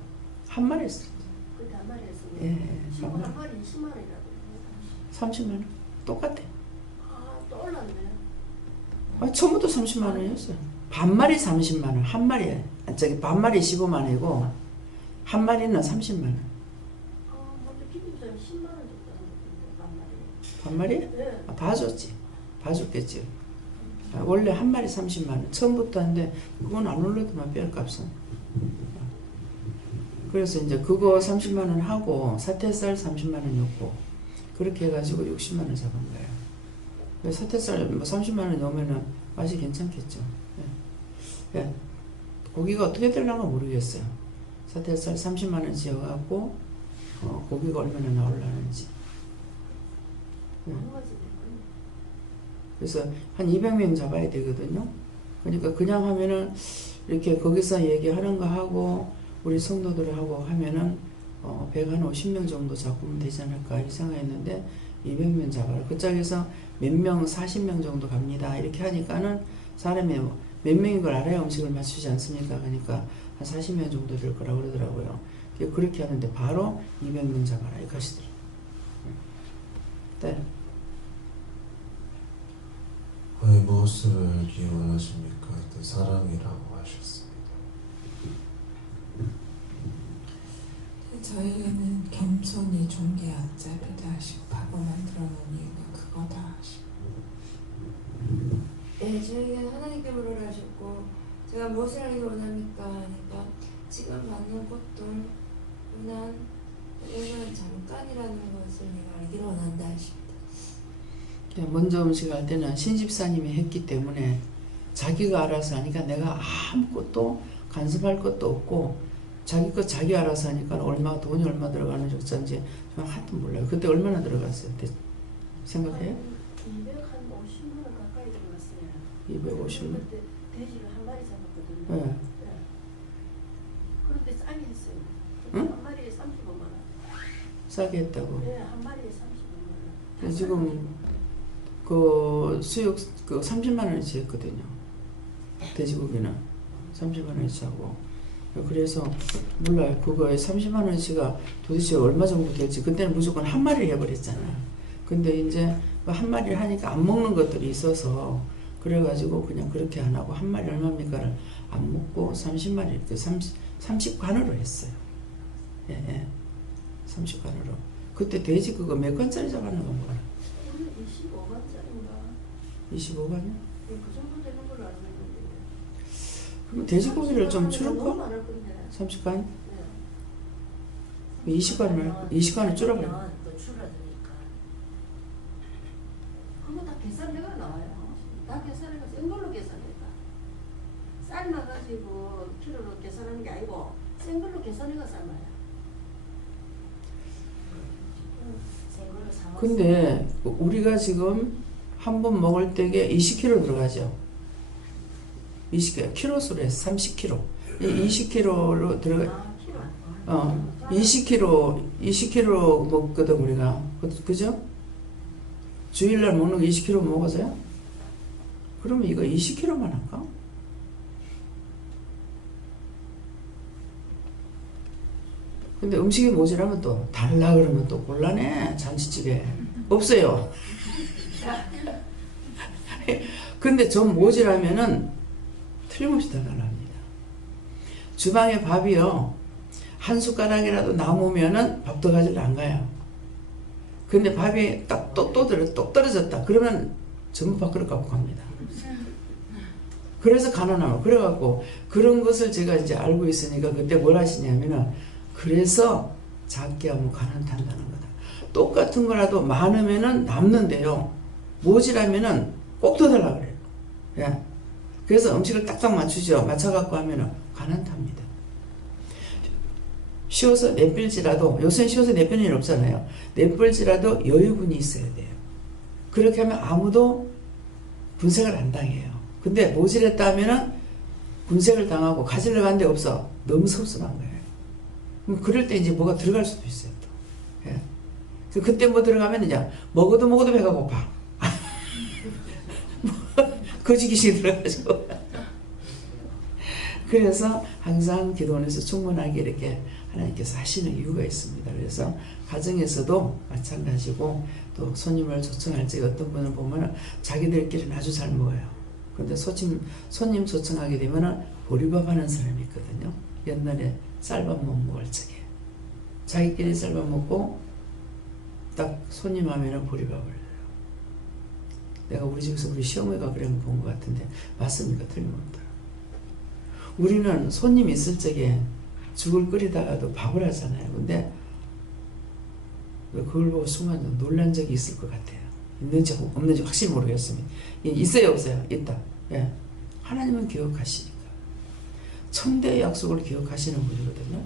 한 마리 했어요. 그때 한 마리 했으면 예, 지금 한 한 마리 20만 원이라고. 30만 원. 똑같아. 또 올랐네. 처음부터 30만 원이었어요. 반마리 30만 원, 한 마리, 반마리 15만 원이고 한 마리는 30만 원. 먼저 기름값 10만 원 줬다는 건데 반마리. 반마리? 네. 봐줬지. 봐줬겠지. 원래 한 마리 30만 원. 처음부터 하는데 그건 안 올라도만 뺄값은. 그래서 이제 그거 30만 원 하고 사태살 30만 원이었고 그렇게 해가지고 60만 원 잡은 거예요. 사태살 30만 원이 넘으면 맛이 괜찮겠죠. 예. 예. 고기가 어떻게 되려나 모르겠어요. 사태살 30만 원 지어갖고 고기가 얼마나 나오려는지. 예. 그래서 한 200명 잡아야 되거든요. 그러니까 그냥 하면은 이렇게 거기서 얘기하는 거 하고 우리 성도들하고 하면은 150명 정도 잡으면 되지 않을까 이 생각했는데 200명 잡아라. 그 짝에서 몇 명, 40명 정도 갑니다. 이렇게 하니까는 사람이 몇 명인 걸 알아야 음식을 맞추지 않습니까? 그러니까 한 40명 정도 될 거라고 그러더라고요. 그렇게 하는데 바로 200명 잡아라 이렇게 하시더라고요. 네. 왜 무엇을 기원하십니까? 그때 사랑이라고 하셨습니다. 저에게는 겸손히 존귀하자 배다하시고 바보 만들어 놓은 이유가 그거다 하시고. 네, 저에게는 하나님께 물으라 하셨고 제가 무엇을 알기 원합니까? 하니까 지금 받는 고통, 고난, 이건 잠깐이라는 것을 내가 알기를 원한다 하십니다. 먼저 음식할 때는 신집사님이 했기 때문에 자기가 알아서 하니까 내가 아무것도 간섭할 것도 없고 자기 것 자기 알아서 하니까 돈이 얼마 들어가는 적자인지 하여튼 몰라요. 그때 얼마나 들어갔어요? 생각해요? 250만 원 가까이 들어갔어요. 250만? 그때 돼지를 한 마리 잡았거든요. 네. 그런데 싸게 했어요. 응? 한 마리에 35만 원. 싸게 했다고? 네, 한 마리에 35만 원. 지금 그 수육 30만 원어치 했거든요. 돼지고기는 30만 원어치 하고. 그래서 몰라요. 그거에 30만 원어치가 도대체 얼마 정도 될지. 그때는 무조건 한 마리를 해버렸잖아. 근데 이제 한 마리를 하니까 안 먹는 것들이 있어서 그래가지고 그냥 그렇게 안 하고 한 마리 얼마입니까를 안 먹고 30마리 30관으로 했어요. 예. 30관으로. 그때 돼지 그거 몇 관짜리 잡았는가 몰라. 25관짜리인가? 25관이요? 네, 그 정도 되는 걸로 알고 있는데. 그럼 돼지고기를 좀 줄일까? 너무 많을 건데. 30관? 네. 20관을 줄여버려. 또 줄어드니까. 다 계산해가 센 걸로 계산해가. 삶아가지고 키로로 계산하는 게 아니고 센 걸로 계산해가 삶아야. 근데 우리가 지금 한 번 먹을 때에 20kg 들어가죠. 20kg, 키로수로 해서 30kg. 20kg로 들어가. 20kg 먹거든 우리가. 그죠? 주일날 먹는 거 20kg 먹어서요? 그러면 이거 20kg만 할까? 근데 음식이 모자라면 또 달라 그러면 또 곤란해. 잔치집에 없어요. 근데 좀 모자라면은 틀림없이 더 달랍니다. 주방에 밥이요 한 숟가락이라도 남으면은 밥도 가지러 안 가요. 근데 밥이 딱 똑 떨어졌다 그러면 전부 밥그릇 갖고 갑니다. 그래서 가난하고 그래갖고 그런 것을 제가 이제 알고 있으니까 그때 뭘 하시냐면은 그래서 작게 하면 가난 탄다는 거다. 똑같은 거라도 많으면은 남는데요. 모자라면은 꼭 더 달라고 그래요. 예. 그래서 음식을 딱딱 맞추죠. 맞춰갖고 하면은 가난 탑니다. 쉬어서 내뺄지라도 요새는 쉬어서 내빼는 일 없잖아요. 내뺄지라도 여유분이 있어야 돼요. 그렇게 하면 아무도 분색을 안 당해요. 근데 모질했다 하면은 분색을 당하고 가지러 간 데 없어. 너무 섭섭한 거예요. 그럴 때 이제 뭐가 들어갈 수도 있어요. 또. 예. 그때 뭐 들어가면 이제 먹어도 배가 고파. 거지기식이 들어가지고. 그래서 항상 기도원에서 충분하게 이렇게 하나님께서 하시는 이유가 있습니다. 그래서 가정에서도 마찬가지고 또 손님을 초청할 때 어떤 분을 보면 자기들끼리는 아주 잘 먹어요. 근데 손님 초청하게 되면 보리밥 하는 사람이 있거든요. 옛날에 쌀밥 못 먹을 적에 자기끼리 쌀밥 먹고 딱 손님 하면은 보리밥을 해요. 내가 우리 집에서 우리 시어머니가 그런 거 본 것 같은데 맞습니까? 틀림없다. 우리는 손님 있을 적에 죽을 끓이다가도 밥을 하잖아요. 근데 그걸 보고 순간 놀란 적이 있을 것 같아요. 있는지 없는지 확실히 모르겠습니다. 있어요 없어요? 있다. 예. 하나님은 기억하시니까. 천대의 약속을 기억하시는 분이거든요.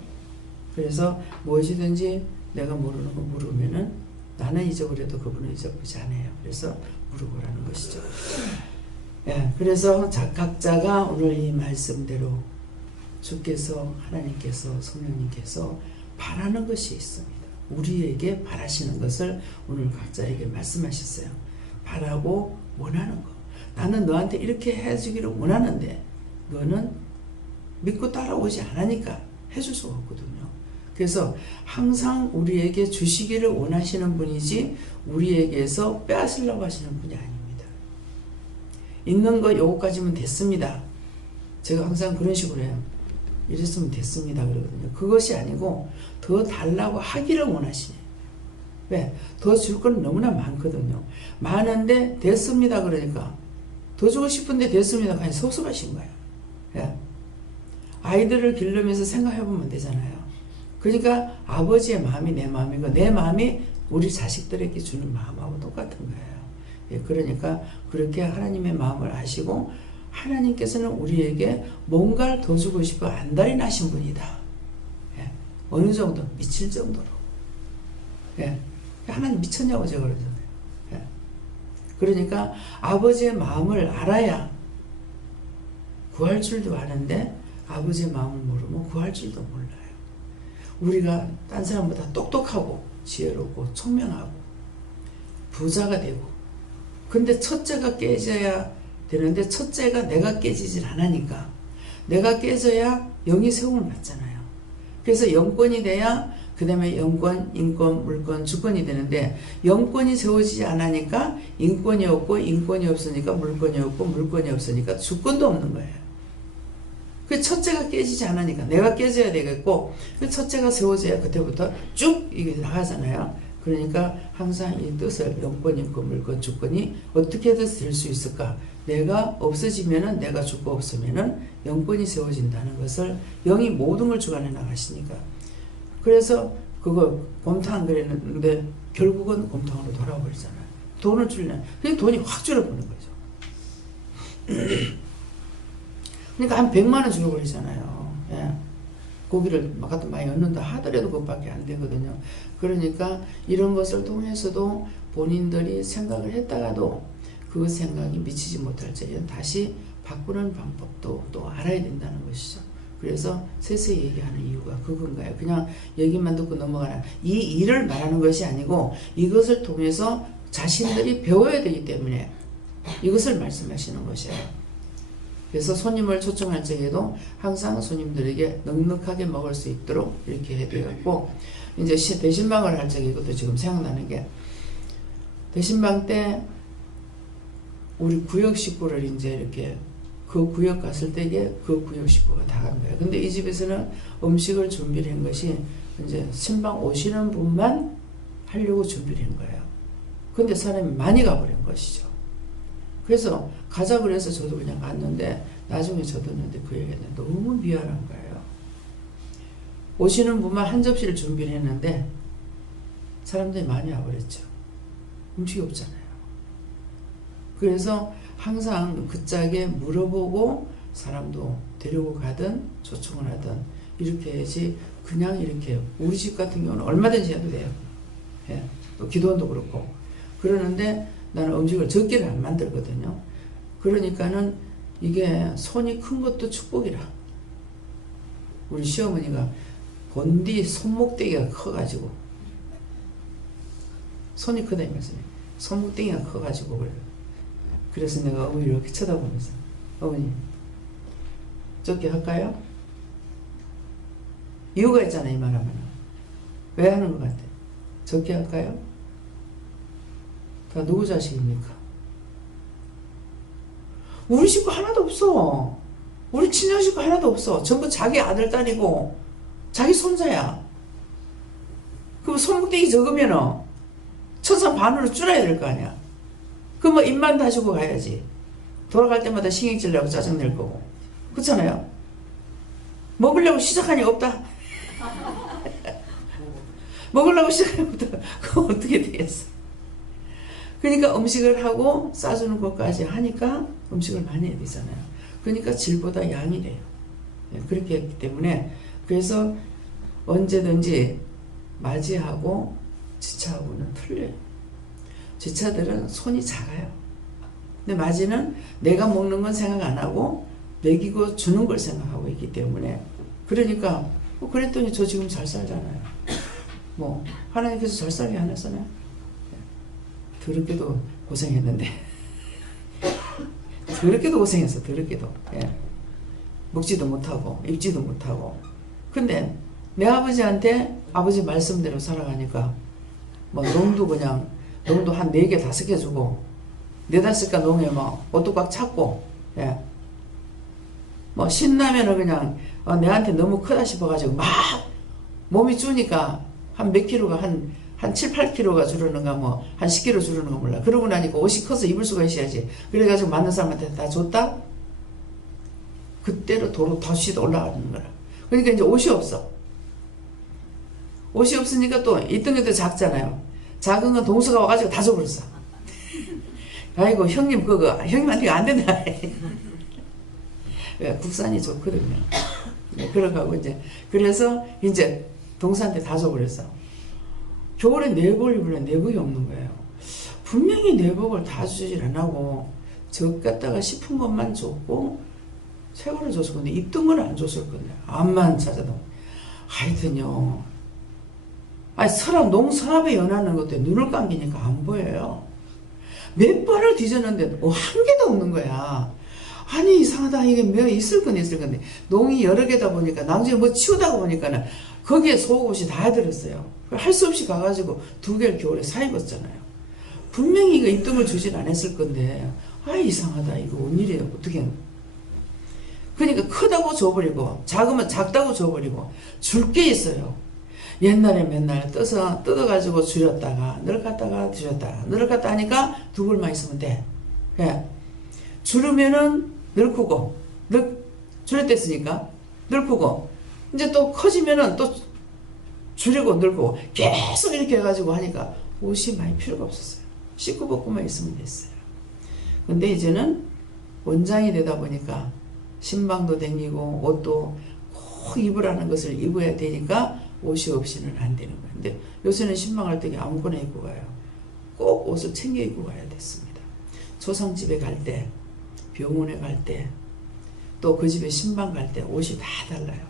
그래서 무엇이든지 내가 모르는 거 물으면은 나는 잊어버려도 그분은 잊어버리지 않아요. 그래서 물어보라는 것이죠. 예, 그래서 각자가 오늘 이 말씀대로 주께서 하나님께서 성령님께서 바라는 것이 있습니다. 우리에게 바라시는 것을 오늘 각자에게 말씀하셨어요. 바라고 원하는 거. 나는 너한테 이렇게 해주기를 원하는데 너는 믿고 따라오지 않으니까 해줄 수가 없거든요. 그래서 항상 우리에게 주시기를 원하시는 분이지 우리에게서 빼앗으려고 하시는 분이 아닙니다. 있는 거 요거까지면 됐습니다. 제가 항상 그런 식으로 해요. 이랬으면 됐습니다 그러거든요. 그것이 아니고 더 달라고 하기를 원하시네. 왜? 더 줄 건 너무나 많거든요. 많은데 됐습니다 그러니까 더 주고 싶은데 됐습니다 그냥 섭섭하신 거예요. 예. 아이들을 기르면서 생각해보면 되잖아요. 그러니까 아버지의 마음이 내 마음이고 내 마음이 우리 자식들에게 주는 마음하고 똑같은 거예요. 예, 그러니까 그렇게 하나님의 마음을 아시고 하나님께서는 우리에게 뭔가를 더 주고 싶어 안달이 나신 분이다. 예, 어느 정도? 미칠 정도로. 예, 하나님 미쳤냐고 제가 그러잖아요. 예, 그러니까 아버지의 마음을 알아야 구할 줄도 아는데 아버지의 마음을 모르면 구할 줄도 몰라요. 우리가 딴 사람보다 똑똑하고 지혜롭고 총명하고 부자가 되고 근데 첫째가 깨져야 되는데 첫째가 내가 깨지질 않으니까 내가 깨져야 영이 세움을 받잖아요. 그래서 영권이 돼야 그 다음에 영권, 인권, 물권, 주권이 되는데 영권이 세워지지 않으니까 인권이 없고 인권이 없으니까 물권이 없고 물권이 없으니까 주권도 없는 거예요. 그 첫째가 깨지지 않으니까 내가 깨져야 되겠고 그 첫째가 세워져야 그때부터 쭉 이게 나가잖아요. 그러니까 항상 이 뜻을 영권, 인권, 물권, 주권이 어떻게 될 수 있을까? 내가 없어지면은 내가 죽고 없으면은 영권이 세워진다는 것을 영이 모든 걸 주관해 나가시니까 그래서 그거 곰탕 그랬는데 결국은 곰탕으로 돌아버리잖아요. 돈을 줄려면 그냥 돈이 확 줄어버는 거죠. 그러니까 한 100만 원 죽어버리잖아요. 예. 고기를 막 갖다 많이 얻는다 하더라도 그것밖에 안 되거든요. 그러니까 이런 것을 통해서도 본인들이 생각을 했다가도 그 생각이 미치지 못할 적에는 다시 바꾸는 방법도 또 알아야 된다는 것이죠. 그래서 세세히 얘기하는 이유가 그건가요? 그냥 얘기만 듣고 넘어가나 이 일을 말하는 것이 아니고 이것을 통해서 자신들이 배워야 되기 때문에 이것을 말씀하시는 것이에요. 그래서 손님을 초청할 적에도 항상 손님들에게 넉넉하게 먹을 수 있도록 이렇게 해드렸고, 이제 대신방을 할 적에 이것도 지금 생각나는 게, 대신방 때 우리 구역 식구를 이제 이렇게 그 구역 갔을 때에 그 구역 식구가 다 간 거예요. 근데 이 집에서는 음식을 준비를 한 것이 이제 신방 오시는 분만 하려고 준비를 한 거예요. 근데 사람이 많이 가버린 것이죠. 그래서 가자 그래서 저도 그냥 갔는데 나중에 저도 듣는데 그 얘기는 너무 미안한 거예요. 오시는 분만 한 접시를 준비를 했는데 사람들이 많이 와버렸죠. 음식이 없잖아요. 그래서 항상 그 짝에 물어보고 사람도 데리고 가든 초청을 하든 이렇게 해야지 그냥 이렇게 우리 집 같은 경우는 얼마든지 해도 돼요. 예. 또 기도원도 그렇고 그러는데 나는 음식을 적게를 안 만들거든요. 그러니까는 이게 손이 큰 것도 축복이라. 우리 시어머니가 본디 손목대기가 커가지고 손이 크다 이 말씀이에요. 손목대기가 커가지고 그래요. 그래서 내가 어머니 이렇게 쳐다보면서 어머니 적게 할까요? 이유가 있잖아요. 이 말하면 왜 하는 것 같아? 적게 할까요? 다 누구 자식입니까? 우리 식구 하나도 없어. 우리 친정 식구 하나도 없어. 전부 자기 아들, 딸이고 자기 손자야. 그럼 손목대기 적으면은 천상 반으로 줄여야 될 거 아니야. 그럼 뭐 입만 다시고 가야지. 돌아갈 때마다 신경질 내고 짜증낼 거고. 그렇잖아요. 먹으려고 시작하니 없다. 먹으려고 시작하니 없다. 그럼 어떻게 되겠어? 그러니까 음식을 하고 싸주는 것까지 하니까 음식을 많이 해야 되잖아요. 그러니까 질보다 양이 돼요. 그렇게 했기 때문에 그래서 언제든지 맞이하고 지차하고는 틀려요. 지차들은 손이 작아요. 근데 맞이는 내가 먹는 건 생각 안 하고 먹이고 주는 걸 생각하고 있기 때문에 그러니까 뭐 그랬더니 저 지금 잘 살잖아요. 뭐 하나님께서 잘 살게 안 했잖아요. 더럽게도 고생했는데 더럽게도 고생했어. 더럽게도 예. 먹지도 못하고 입지도 못하고 근데 내 아버지한테 아버지 말씀대로 살아가니까 뭐 농도 그냥 농도 한 4개 5개 주고 4-5개 농에 뭐 옷도 꽉 찼고 예. 뭐 신라면을 그냥 내한테 너무 크다 싶어가지고 막 몸이 주니까 한 몇 킬로가 한 7, 8kg가 줄었는가 뭐 한 10kg 줄었는가 몰라. 그러고 나니까 옷이 커서 입을 수가 있어야지. 그래가지고 맞는 사람한테 다 줬다? 그때로 도로 다시도 올라가는 거라. 그러니까 이제 옷이 없어. 옷이 없으니까 또 있던 게 더 작잖아요. 작은 건 동서가 와가지고 다 줘버렸어. 아이고 형님 그거 형님한테 이거 안 된다. 국산이 좋거든요. 그러고 이제 그래서 이제 동서한테 다 줘버렸어. 겨울에 내복을 입으려 내복이 없는 거예요. 분명히 내복을 다 주질 안 하고 적 갖다가 싶은 것만 줬고 새 거를 줬을 건데 입던 건 안 줬을 건데 암만 찾아도 하여튼요. 아니 서랍 농서랍에 연하는 것도 눈을 감기니까 안 보여요. 몇 번을 뒤졌는데 한 개도 없는 거야. 아니 이상하다. 이게 몇 있을 건데 농이 여러 개다 보니까 나중에 뭐 치우다가 보니까는 거기에 속옷이 다 들었어요. 할 수 없이 가가지고 2개를 겨울에 사 입었잖아요. 분명히 이거 입던 걸 주진 않았을 건데 아 이상하다. 이거 웬일이에요. 어떻게 그러니까 크다고 줘버리고 작으면 작다고 줘버리고 줄 게 있어요. 옛날에 맨날 뜯어가지고 줄였다가 늘 갖다가 드렸다가 늘 갖다 하니까 2벌만 있으면 돼. 예. 줄으면은 늘 크고 줄였댔으니까 늘 크고 이제 또 커지면은 또 줄이고 늙고 계속 이렇게 해가지고 하니까 옷이 많이 필요가 없었어요. 씻고 벗고만 있으면 됐어요. 근데 이제는 원장이 되다 보니까 신방도 댕기고 옷도 꼭 입으라는 것을 입어야 되니까 옷이 없이는 안 되는 거예요. 근데 요새는 신방할 때 아무거나 입고 가요. 꼭 옷을 챙겨 입고 가야 됐습니다. 조상집에 갈 때, 병원에 갈 때, 또 그 집에 신방 갈 때 옷이 다 달라요.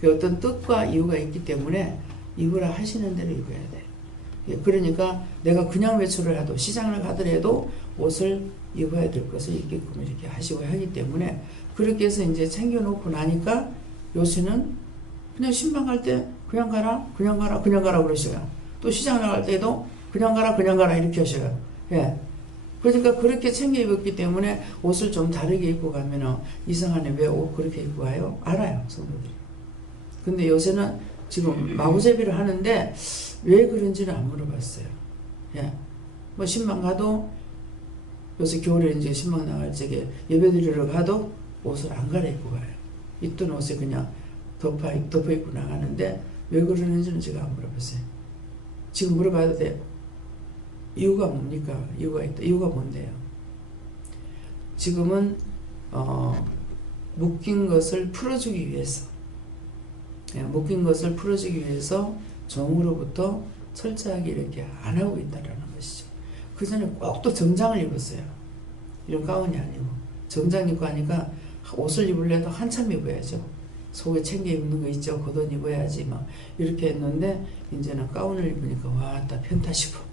그 어떤 뜻과 이유가 있기 때문에 입으라 하시는 대로 입어야 돼요. 그러니까 내가 그냥 외출을 해도 시장을 가더라도 옷을 입어야 될 것을 입게끔 이렇게 하시고 하기 때문에 그렇게 해서 이제 챙겨놓고 나니까 요새는 그냥 신방 갈 때 그냥 가라 그냥 가라 그냥 가라 그러셔요. 또 시장 나갈 때도 그냥 가라 이렇게 하셔요. 예. 그러니까 그렇게 챙겨 입었기 때문에 옷을 좀 다르게 입고 가면은 이상하네 왜 옷 그렇게 입고 와요? 알아요 성도들이. 근데 요새는 지금 마구제비를 하는데 왜 그런지는 안 물어봤어요. 예. 뭐 신방 가도 요새 겨울에 이제 신방 나갈 적에 예배 드리러 가도 옷을 안 갈아입고 가요. 입던 옷에 그냥 덮어 입고 나가는데 왜 그러는지는 제가 안 물어봤어요. 지금 물어봐도 돼요. 이유가 뭡니까? 이유가 있다. 이유가 뭔데요? 지금은 묶인 것을 풀어주기 위해서 묶인 것을 풀어주기 위해서 종으로부터 철저하게 이렇게 안 하고 있다는 것이죠. 그 전에 꼭 또 정장을 입었어요. 이런 가운이 아니고 정장 입고 하니까 옷을 입으려도 한참 입어야죠. 속에 챙겨 입는 거 있죠. 겉옷 입어야지 막 이렇게 했는데 이제는 가운을 입으니까 와따 편타시고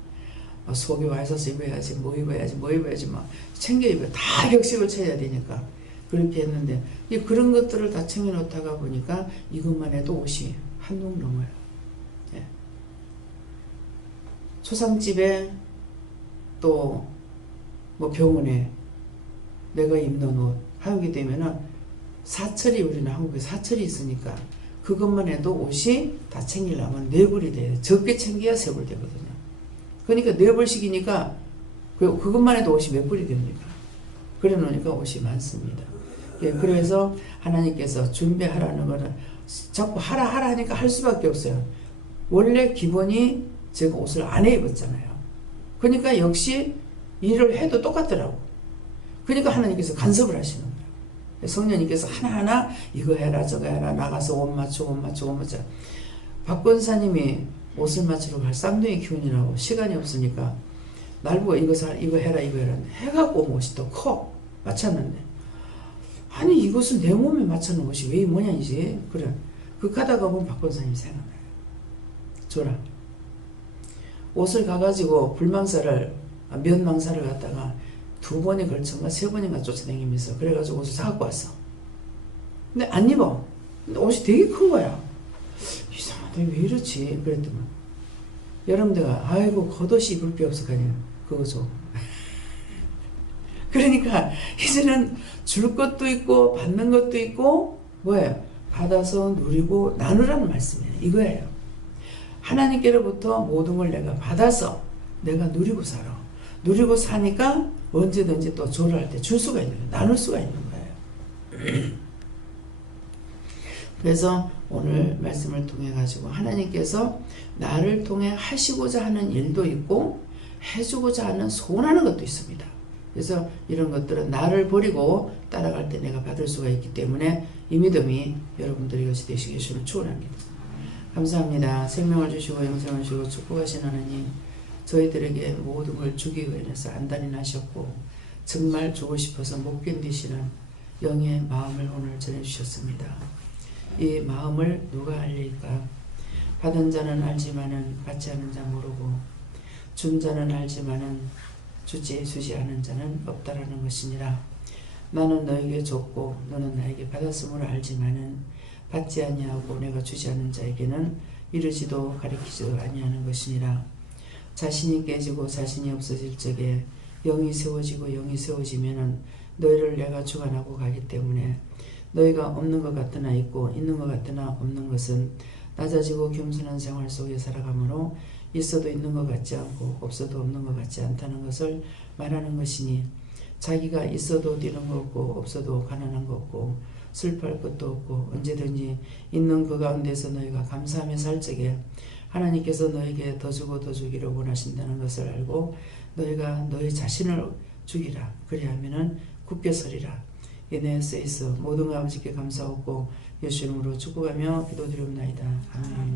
속에 와 있어서 입어야지 뭐 입어야지 막 챙겨 입어요. 다 격식을 쳐야 되니까 그렇게 했는데 그런 것들을 다 챙겨 놓다가 보니까 이것만 해도 옷이 한동 넘어요. 예. 초상집에 또 뭐 병원에 내가 입는 옷 하게 되면은 사철이 우리는 한국에 사철이 있으니까 그것만 해도 옷이 다 챙기려면 4벌이 돼요. 적게 챙겨야 3벌 되거든요. 그러니까 4벌씩이니까 그것만 해도 옷이 몇 벌이 됩니까? 그래 놓으니까 옷이 많습니다. 예, 그래서 하나님께서 준비하라는 거는 자꾸 하라 하니까 할 수밖에 없어요. 원래 기본이 제가 옷을 안 해 입었잖아요. 그러니까 역시 일을 해도 똑같더라고. 그러니까 하나님께서 간섭을 하시는 거예요. 성령님께서 하나하나 이거 해라 저거 해라 나가서 옷 맞춰. 박 권사님이 옷을 맞추러 갈 쌍둥이 기운이라고 시간이 없으니까 날 보고 이거 해라 해갖고 옷이 더 커. 맞췄는데 아니 이것은 내 몸에 맞춰놓은 것이 왜 이 모양이지? 그래. 그 가다가 보면 박 권사님이 생각나요. 줘라. 옷을 가가지고 면망사를 갖다가 2번에 걸쳐가 3번인가 쫓아다니면서 그래가지고 옷을 사갖고 왔어. 근데 안 입어. 근데 옷이 되게 큰 거야. 이상하다 왜 이렇지? 그랬더만 여러분들가 아이고 겉옷이 입을 게 없어 그냥 그거 줘. 그러니까 이제는 줄 것도 있고 받는 것도 있고 뭐예요? 받아서 누리고 나누라는 말씀이에요. 이거예요. 하나님께로부터 모든 걸 내가 받아서 내가 누리고 살아. 누리고 사니까 언제든지 또 조를 때 줄 수가 있는 거예요. 나눌 수가 있는 거예요. 그래서 오늘 말씀을 통해 가지고 하나님께서 나를 통해 하시고자 하는 일도 있고 해주고자 하는 소원하는 것도 있습니다. 그래서 이런 것들은 나를 버리고 따라갈 때 내가 받을 수가 있기 때문에 이 믿음이 여러분들의 것이 되시기 주를 축원합니다. 감사합니다. 생명을 주시고 영생을 주시고 축복하신 하나님, 저희들에게 모든 걸 주기 위해서 안달이 나셨고 정말 주고 싶어서 못 견디시는 영의 마음을 오늘 전해주셨습니다. 이 마음을 누가 알릴까? 받은 자는 알지만은 받지 않은 자 모르고 준 자는 알지만은 주지 않은 자는 없다라는 것이니라. 나는 너에게 줬고 너는 나에게 받았음을 알지만은 받지 아니하고 내가 주지 않은 자에게는 이르지도 가리키지도 아니하는 것이니라. 자신이 깨지고 자신이 없어질 적에 영이 세워지고 영이 세워지면은 너희를 내가 주관하고 가기 때문에 너희가 없는 것 같으나 있고 있는 것 같으나 없는 것은 낮아지고 겸손한 생활 속에 살아가므로 있어도 있는 것 같지 않고 없어도 없는 것 같지 않다는 것을 말하는 것이니, 자기가 있어도 뛰는 거 없고 없어도 가난한 거 없고 슬퍼할 것도 없고 언제든지 있는 그 가운데서 너희가 감사하며 살 적에 하나님께서 너에게 더 주고 더 주기를 원하신다는 것을 알고 너희가 너희 자신을 주기라. 그리하면은 굳게 서리라. 이내 쓰이서 모든 아버지께 감사하고 예수 이름으로 축복하며 기도드리옵나이다. 아멘.